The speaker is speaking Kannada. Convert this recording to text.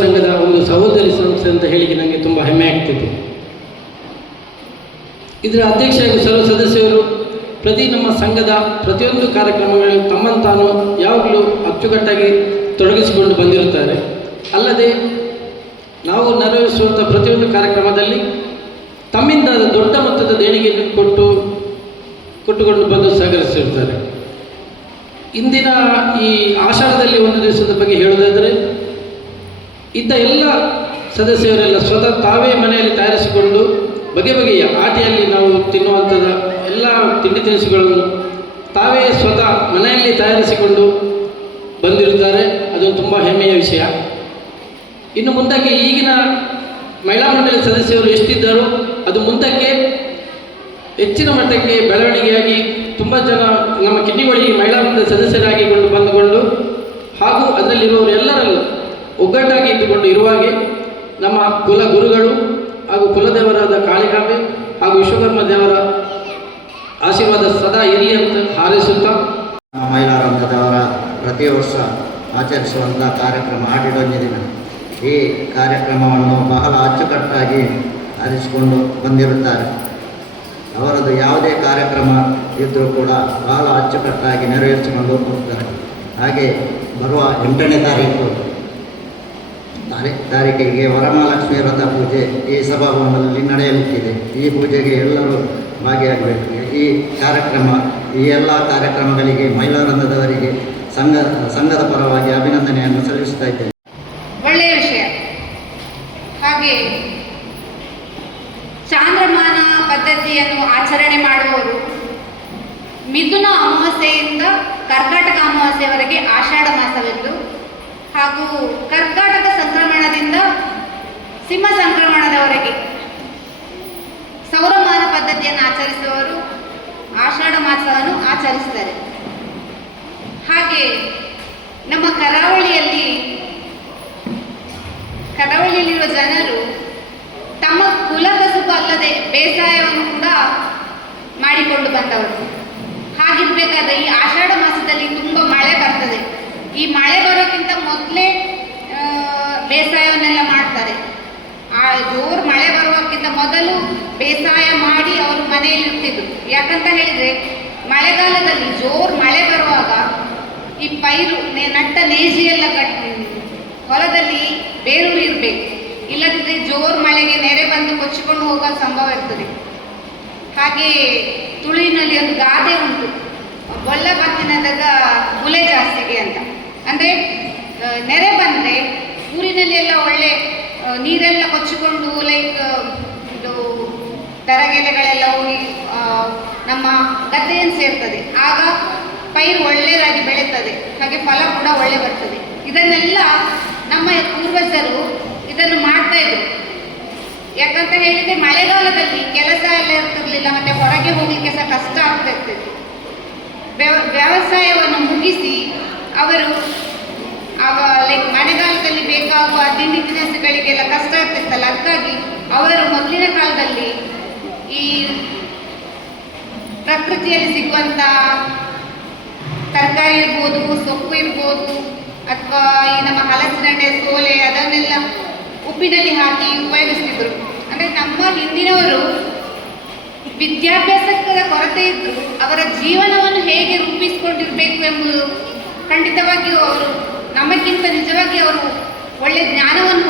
ಸಂಘದ ಒಂದು ಸಹೋದರಿ ಸಂಸ್ಥೆ ಅಂತ ಹೇಳಿಕೆ ನನಗೆ ತುಂಬ ಹೆಮ್ಮೆ ಆಗ್ತಿದೆ ಇದರ ಅಧ್ಯಕ್ಷ ಹಾಗೂ ಸರ್ವ ಸದಸ್ಯರು ಪ್ರತಿ ನಮ್ಮ ಸಂಘದ ಪ್ರತಿಯೊಂದು ಕಾರ್ಯಕ್ರಮಗಳಲ್ಲಿ ತಮ್ಮನ್ನು ತಾನು ಯಾವಾಗಲೂ ಅಚ್ಚುಕಟ್ಟಾಗಿ ತೊಡಗಿಸಿಕೊಂಡು ಬಂದಿರುತ್ತಾರೆ. ಅಲ್ಲದೆ ನಾವು ನೆರವೇರಿಸುವಂಥ ಪ್ರತಿಯೊಂದು ಕಾರ್ಯಕ್ರಮದಲ್ಲಿ ತಮ್ಮಿಂದ ದೊಡ್ಡ ಮೊತ್ತದ ದೇಣಿಗೆಯನ್ನು ಕೊಟ್ಟು ಕೊಟ್ಟುಕೊಂಡು ಬಂದು ಸಹಕರಿಸಿರ್ತಾರೆ. ಇಂದಿನ ಈ ಆಷಾಢದಲ್ಲಿ ಒಂದು ದಿವಸದ ಬಗ್ಗೆ ಹೇಳೋದಾದರೆ ಇದ್ದ ಎಲ್ಲ ಸದಸ್ಯರೆಲ್ಲ ಸ್ವತಃ ತಾವೇ ಮನೆಯಲ್ಲಿ ತಯಾರಿಸಿಕೊಂಡು ಬಗೆ ಬಗೆಯ ಆಟಿಯಲ್ಲಿ ನಾವು ತಿನ್ನುವಂಥದ ಎಲ್ಲ ತಿಂಡಿ ತಿನಿಸುಗಳನ್ನು ತಾವೇ ಸ್ವತಃ ಮನೆಯಲ್ಲಿ ತಯಾರಿಸಿಕೊಂಡು ಬಂದಿರುತ್ತಾರೆ. ಅದು ತುಂಬ ಹೆಮ್ಮೆಯ ವಿಷಯ. ಇನ್ನು ಮುಂದಕ್ಕೆ ಈಗಿನ ಮಹಿಳಾ ಮಂಡಳಿ ಸದಸ್ಯರು ಎಷ್ಟಿದ್ದಾರೋ, ಅದು ಮುಂದಕ್ಕೆ ಹೆಚ್ಚಿನ ಮಟ್ಟಕ್ಕೆ ಬೆಳವಣಿಗೆಯಾಗಿ ತುಂಬ ಜನ ನಮ್ಮ ಕಿಟ್ಟಿವಳಿ ಮಹಿಳಾ ವೃಂದ ಸದಸ್ಯರಾಗಿ ಕೊಂಡು ಬಂದುಕೊಂಡು ಹಾಗೂ ಅದರಲ್ಲಿರುವವರು ಎಲ್ಲರಲ್ಲೂ ಒಗ್ಗಟ್ಟಾಗಿ ಇದ್ದುಕೊಂಡು ಇರುವಾಗೆ ನಮ್ಮ ಕುಲ ಗುರುಗಳು ಹಾಗೂ ಕುಲದೇವರಾದ ಕಾಳಿಕಾಂಬೆ ಹಾಗೂ ವಿಶ್ವಕರ್ಮ ದೇವರ ಆಶೀರ್ವಾದ ಸದಾ ಇರಲಿ ಅಂತ ಹಾರೈಸುತ್ತಾ ಮಹಿಳಾ ರಂಗದವರ ಪ್ರತಿ ವರ್ಷ ಆಚರಿಸುವಂಥ ಕಾರ್ಯಕ್ರಮ ಆಡಿಡೊಂಜಿ ದಿನ. ಈ ಕಾರ್ಯಕ್ರಮವನ್ನು ಬಹಳ ಅಚ್ಚುಕಟ್ಟಾಗಿ ಆರಿಸಿಕೊಂಡು ಬಂದಿರುತ್ತಾರೆ. ಅವರದ್ದು ಯಾವುದೇ ಕಾರ್ಯಕ್ರಮ ಇದ್ದರೂ ಕೂಡ ಬಹಳ ಅಚ್ಚುಕಟ್ಟಾಗಿ ನೆರವೇರಿಸಿಕೊಂಡು ಹೋಗ್ತಾರೆ. ಹಾಗೆ ಬರುವ ಎಂಟನೇ ತಾರೀಕು ತಾರೀಕು ತಾರೀಕಿಗೆ ವರಮಹಾಲಕ್ಷ್ಮಿ ವ್ರತ ಪೂಜೆ ಈ ಸಭಾಭವನದಲ್ಲಿ ನಡೆಯಲಿಕ್ಕಿದೆ. ಈ ಪೂಜೆಗೆ ಎಲ್ಲರೂ ಭಾಗಿಯಾಗಬೇಕು. ಈ ಕಾರ್ಯಕ್ರಮ, ಈ ಎಲ್ಲ ಕಾರ್ಯಕ್ರಮಗಳಿಗೆ ಮಹಿಳಾ ಸಂಘ, ಸಂಘದ ಪರವಾಗಿ ಅಭಿನಂದನೆಯನ್ನು ಸಲ್ಲಿಸ್ತಾ ಇದ್ದೇನೆ ಒಳ್ಳೆಯ ವಿಷಯ ಹಾಗೆ ಚಾಂದ್ರಮಾನ ಪದ್ಧತಿಯನ್ನು ಆಚರಣೆ ಮಾಡುವವರು. ಮಿಥುನ ಅಮಾವಾಸ್ಯೆಯಿಂದ ಕರ್ಕಾಟಕ ಅಮಾವಾಸ್ಯೆವರೆಗೆ ಆಷಾಢ ಮಾಸವೆಂದು. ಹಾಗೂ ಕರ್ಕಾಟಕ ಸಂಕ್ರಮಣದಿಂದ ಸಿಂಹ ಸಂಕ್ರಮಣದವರೆಗೆ. ಸೌರಮಾನ ಪದ್ಧತಿಯನ್ನು ಆಚರಿಸುವವರು ಆಷಾಢ ಮಾಸವನ್ನು ಆಚರಿಸ್ತಾರೆ ಹಾಗೆ ನಮ್ಮ ಕರಾವಳಿಯಲ್ಲಿ, ಕರಾವಳಿಯಲ್ಲಿರುವ ಜನರು ತಮ್ಮ ಕುಲ ಕಸುಬು ಅಲ್ಲದೆ ಬೇಸಾಯವನ್ನು ಕೂಡ ಮಾಡಿಕೊಂಡು ಬಂದವರು. ಹಾಗಿರ್ಬೇಕಾದ್ರೆ ಈ ಆಷಾಢ ಮಾಸದಲ್ಲಿ ತುಂಬ ಮಳೆ ಬರ್ತದೆ. ಈ ಮಳೆ ಬರೋಕ್ಕಿಂತ ಮೊದಲೇ ಬೇಸಾಯವನ್ನೆಲ್ಲ ಮಾಡ್ತಾರೆ. ಆ, ಜೋರು ಮಳೆ ಬರುವಕ್ಕಿಂತ ಮೊದಲು ಬೇಸಾಯ ಮಾಡಿ ಅವರು ಮನೆಯಲ್ಲಿ ಇರ್ತಿದ್ರು ಯಾಕಂತ ಹೇಳಿದ್ರೆ, ಮಳೆಗಾಲದಲ್ಲಿ ಜೋರು ಮಳೆ ಬರುವಾಗ ಈ ಪೈರು ನಟ್ಟ ನೇಜಿ ಎಲ್ಲ ಕಟ್, ಹೊಲದಲ್ಲಿ ಬೇರೂರು ಇರಬೇಕು ಇಲ್ಲದಿದ್ದರೆ ಜೋರು ಮಳೆಗೆ ನೆರೆ ಬಂದು ಕೊಚ್ಚಿಕೊಂಡು ಹೋಗೋ ಸಂಭವ ಇರ್ತದೆ. ಹಾಗೆ ತುಳುವಿನಲ್ಲಿ ಒಂದು ಗಾದೆ ಉಂಟು. ಬೊಳ್ಳ ಬತ್ತಿನದಾಗ ಗುಲೆ ಜಾಸ್ತಿಗೆ ಅಂತ. ಅಂದರೆ ನೆರೆ ಬಂದರೆ ಊರಿನಲ್ಲಿ ಎಲ್ಲ ಒಳ್ಳೆ ನೀರೆಲ್ಲ ಕೊಚ್ಚಿಕೊಂಡು ಲೈಕ್ ಇದು ತರಗೆಲೆಗಳೆಲ್ಲ ಹೋಗಿ ನಮ್ಮ ಗದ್ದೆಯನ್ನು ಸೇರ್ತದೆ. ಆಗ ಪೈರು ಒಳ್ಳೆಯದಾಗಿ ಬೆಳೀತದೆ. ಹಾಗೆ ಫಲ ಕೂಡ ಒಳ್ಳೆ ಬರ್ತದೆ. ಇದನ್ನೆಲ್ಲ ನಮ್ಮ ಪೂರ್ವಜರು ಇದನ್ನು ಮಾಡ್ತಾ ಇದ್ರು ಯಾಕಂತ ಹೇಳಿದ್ರೆ ಮಳೆಗಾಲದಲ್ಲಿ ಕೆಲಸ ಎಲ್ಲ ಇರ್ತಿರ್ಲಿಲ್ಲ, ಮತ್ತೆ ಹೊರಗೆ ಹೋಗ್ಲಿಕ್ಕೆ ಸಹ ಕಷ್ಟ ಆಗ್ತಾ ಇರ್ತದೆ ವ್ಯವ- ವ್ಯವಸಾಯವನ್ನು ಮುಗಿಸಿ ಅವರು ಆಗ ಲೈಕ್ ಮಳೆಗಾಲದಲ್ಲಿ ಬೇಕಾಗುವ ತಿಂಡಿ ತಿನಿಸುಗಳಿಗೆಲ್ಲ ಕಷ್ಟ ಆಗ್ತಿತ್ತಲ್ಲ ಅದಕ್ಕಾಗಿ ಅವರು ಮೊದಲಿನ ಕಾಲದಲ್ಲಿ ಈ ಪ್ರಕೃತಿಯಲ್ಲಿ ಸಿಗುವಂಥ ತರಕಾರಿ ಇರ್ಬೋದು, ಸೊಪ್ಪು ಇರ್ಬೋದು, ಅಥವಾ ಈ ನಮ್ಮ ಹಲಸಿನ ಸೋಲೆ, ಅದನ್ನೆಲ್ಲ ಉಪ್ಪಿನಲ್ಲಿ ಹಾಕಿ ಉಪಯೋಗಿಸ್ತಿದ್ರು. ಅಂದರೆ ನಮ್ಮ ಹಿಂದಿನವರು ವಿದ್ಯಾಭ್ಯಾಸದ ಕೊರತೆ ಇದ್ದು ಅವರ ಜೀವನವನ್ನು ಹೇಗೆ ರೂಪಿಸಿಕೊಂಡಿರಬೇಕು ಎಂಬುದು ಖಂಡಿತವಾಗಿಯೂ ಅವರು ನಮಗಿಂತ ನಿಜವಾಗಿ ಅವರು ಒಳ್ಳೆಯ ಜ್ಞಾನವನ್ನು